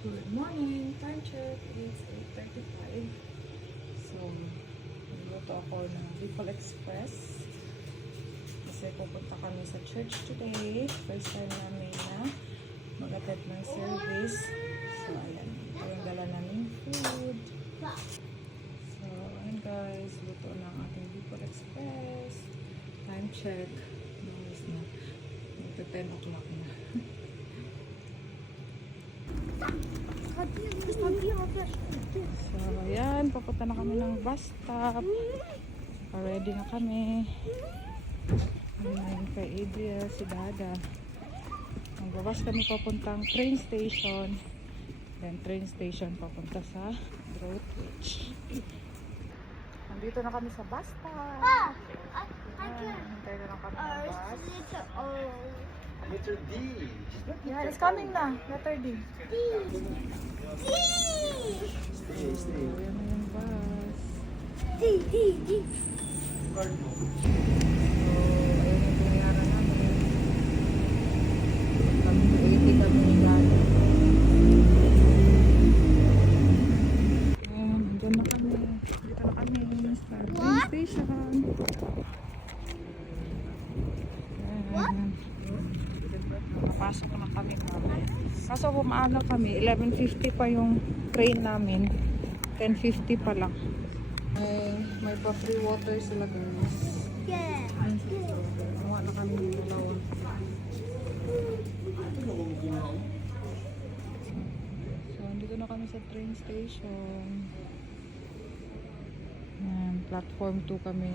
Good morning! Time check. It's 8:35. So, nagluto ako ng Bicol Express. Kasi pupunta kami sa church today. First time namin na mag-attend ng service. So, ayan. Ito yung dala naming food. So, ayan guys. Luto ng ating Bicol Express. Time check. Noise na. Ito 10 o'clock na. So, ayan, papunta na kami ng bus stop. Ready na kami. Ayan, kay Adriel, si Dada. Magbabas kami papuntang train station. Then, train station papunta sa Broadwich. Nandito na kami sa bus stop. Ayan, hintay na lang kami ng bus. Letter D. Yeah, it's coming na. Letter D. Stay, So, stay. ayan na yung bus. Card mo. So, ayun yung binayaran namin. Kami sa 80 kami ni Dada. Ayan, nandyan na kami. Dito na kami sa train station. Ayan. Napasok na kami mamaya. Kaso maaga kami, 11:50 pa yung train namin. 10:50 pa lang. May pa-free water sila guys. Nawa na kami ng dalawa. So, andito na kami sa train station. Ayan, platform 2 kami.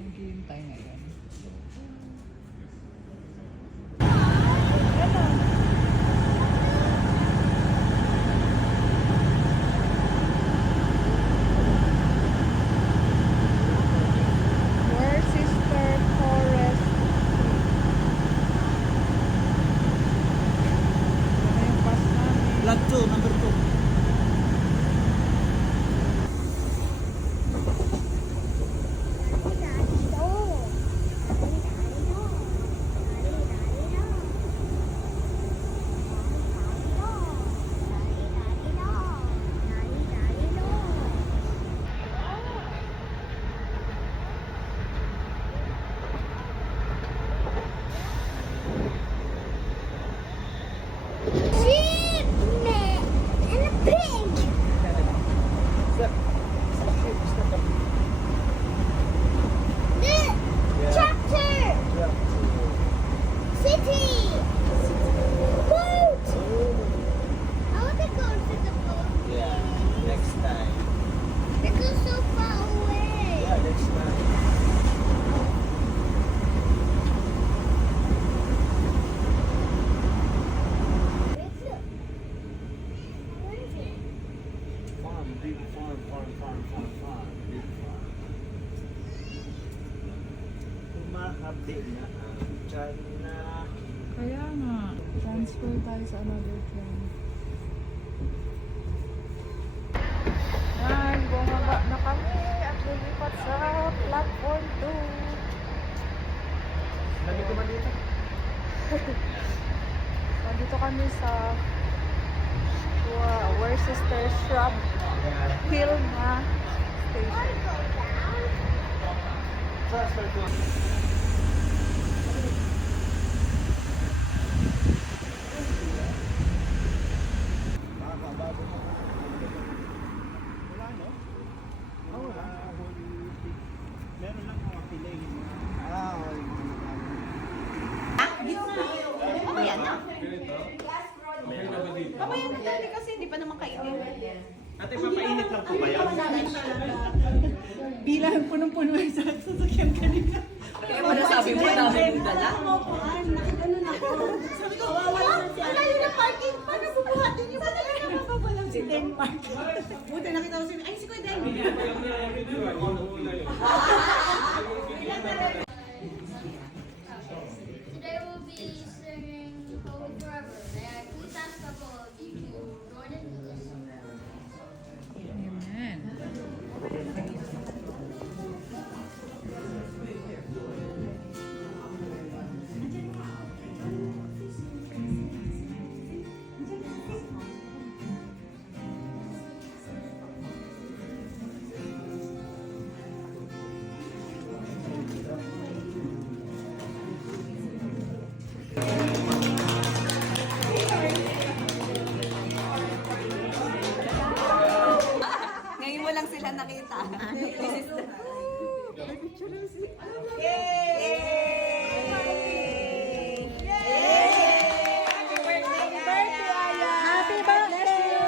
Naghihintay ngayon. So, Where Sister Forest Street. Ito yung bus namin. Blood 2, number 2. Yeah, next time. Yeah, next time. Farm, big farm, big farm. Kumahabi na ang tiyan na. Kaya nga, transfer tayo sa another train. Yan, bumaba na kami at lilipat sa platform 2. Dami ko man dito. Nandito kami sa Where Sister Shrub Hill na station. Transfer to. Wala, no? Wala. Meron lang mga pilay. Mamaya na dali kasi hindi pa naman kainin. Ate, papainit lang po ba yan? Bilang punong-puno yung sasakyan kanina. Kaya mo nasabi mo namin yung dala? Sabi ko, wala yun na parking pa, nabubuhatin yung wala na mapapalang si Denmark. Buti nakita ko ay si Kuya Den. Today we'll be singing Holy Forever. May I please ask a couple of you to join in with us? Amen. Picture na si... Happy birthday!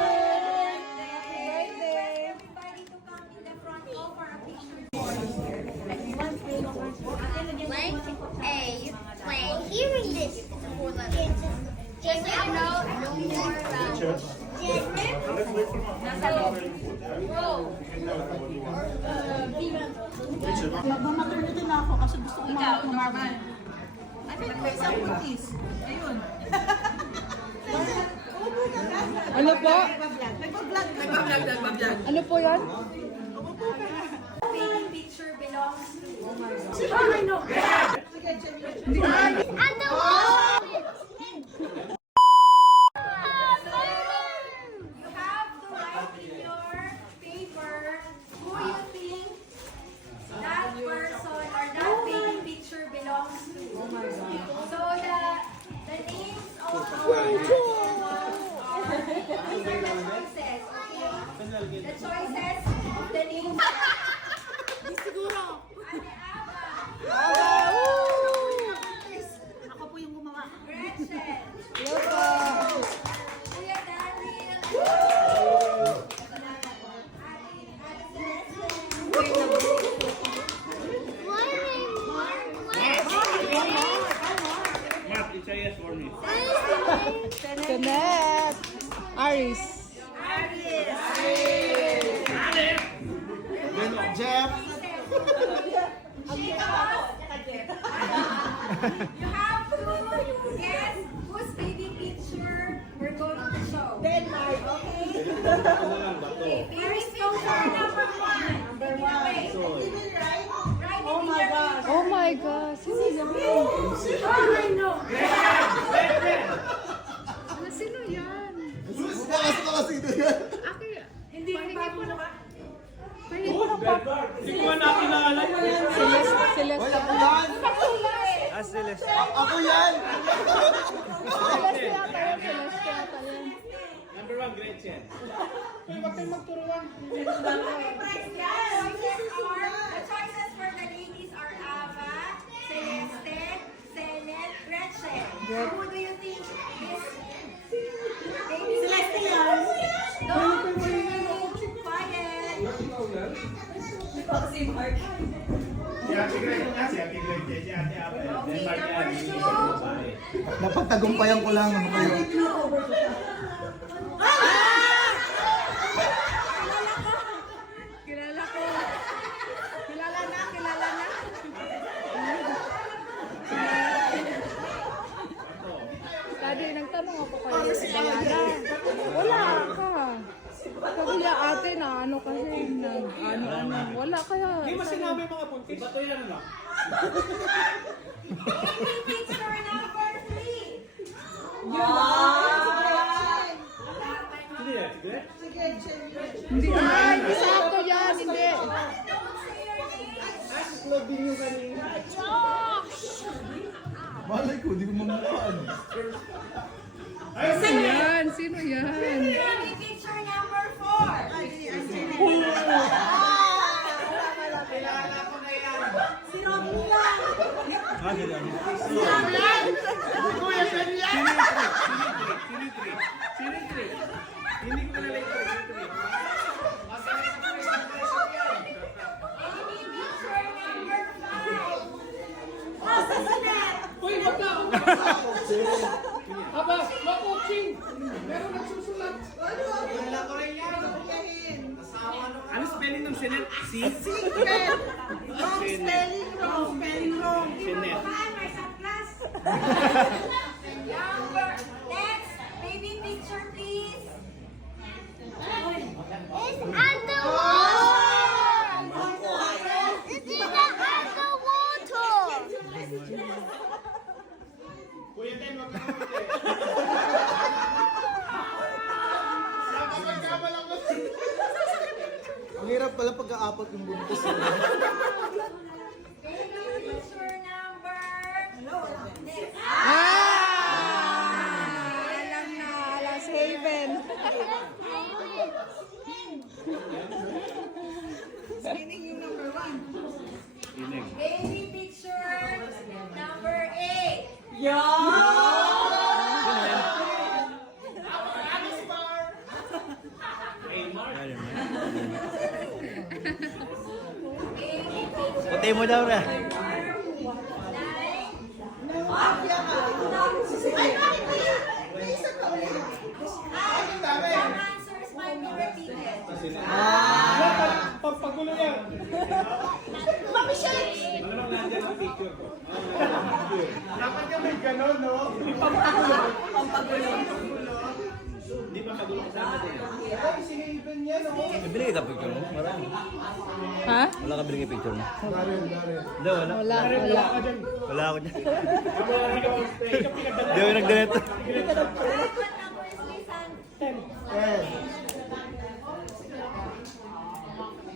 Everybody to come in the front row for a picture. Blank A. Blank. Hearing this is a four letter. Just so you know, no more about Magmamaternity na ako kasi gusto ko normal. Ano yung isang buntis? Ayun. Ano po? Nagpa-vlog ka. Ano po yan? Picture belongs to you. at the wall. You have to write in your paper who you think that person or that baby picture belongs to. So the names of our these are the choices, okay? The choices of the names. Siguro. Ate Ava. Ako po yung gumawa. Gretchen. Kuya Daniel. Mark, it's a yes for me. Jeanette! Aris. Jeff. You have to guess whose baby picture we're going to show. Denmark, okay? Okay, baby picture number one. Number one. Right oh my gosh. Oh my gosh. Sino yan? I know. Sino yan? Hindi ko na ba? Hindi ko na kilala yun. Celeste. Ah, Celeste. Ako yan! Celeste yata yan. Celeste yata yan. Number 1, Gretchen. The choices for the ladies are Ava, Celeste, Cenet, Gretchen. Who do you think is baby Celeste yan? No. Quiet. Okay, number two. Napagtagumpayan ko lang ano kayo. Kilala ko. Kilala na. Daddy, nagtanong ako kayo sa Diana. Wala ka. Kaya ate na ano kasi ano. Wala kaya. Hindi mo sinabi mga buntis. Bato yan ano? Baby picture number 3. Hindi yan, sige. Hindi yan. Sakto yan. Hindi. Loading nyo kanina. Malay ko, di ko mamukaan. Sino yan? Sino yan? Baby picture number 4. Si Romila. Ah, hindi yan. Sinitri. Hindi ko nalay ko. Baby picture number 5. Oh, sa Sinet. Aba, makuching. Meron nagsusulat. Ano spelling ng Sinet? C? Secret. Wrong spelling, wrong spelling, wrong. Sinet. Saan? May subclass. Next, baby picture please. It's at the wall. It's in the at the water. Kuya Ten, wag ka naman. Ang hirap pala pagka-apat yung buntis. Baby picture number. Next. Alam na. Last Haven. Baby picture number 8. Baby picture Puti mo daw na. 9. Some answers might be repeated. Pagpagulo yan. Dapat ka may ganon, no? Hindi pa pagulo ka sa atin. Ay, sinaiban niya, no? Binigay ka picture mo? Marami. Ha? Wala ka binigay picture mo? Hindi, wala. Wala. Wala ako dyan. Hindi ako nag-donate. What number is Lisan? 10.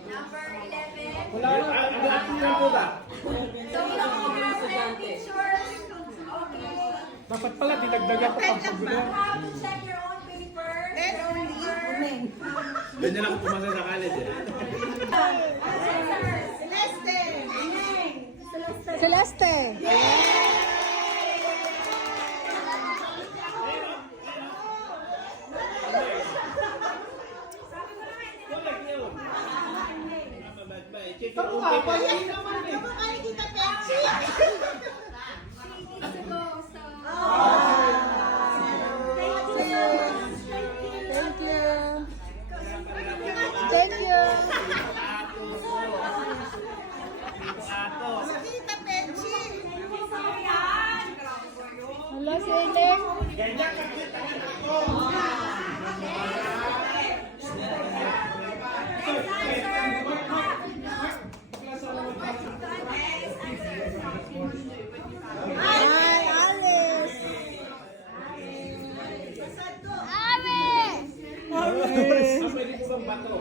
Number 11. Wala na. Ang po ba? So we don't have 10 pictures. Okay. Dapat pala, dinagdagan ko pagpagulo. You have to check your own paper. Ganyan ako pumasa sa college eh. Celeste. Ano nga ba? Yan naman eh. Thank you. Thank you. Hello, Siling. Hi, Alice. Pwede ko bang bato?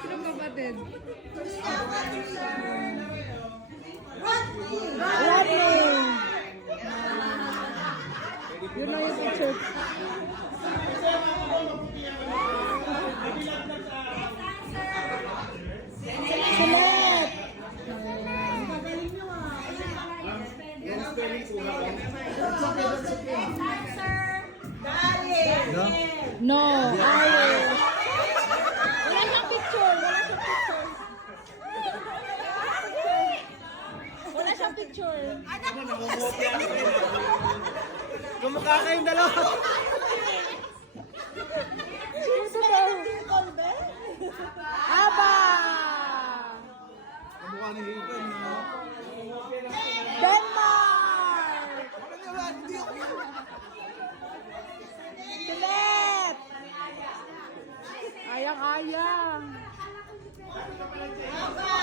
Sino kapatid? Yun na yung picture. Sulat! No, Alice. Wala siyang picture. Wala siyang picture. Kumukha kayong dalawa. Aba! Kamukha ni Hayden, no? Denmark! Ano naman? Hindi ako yun. Silet! Ayang-ayang. Aba!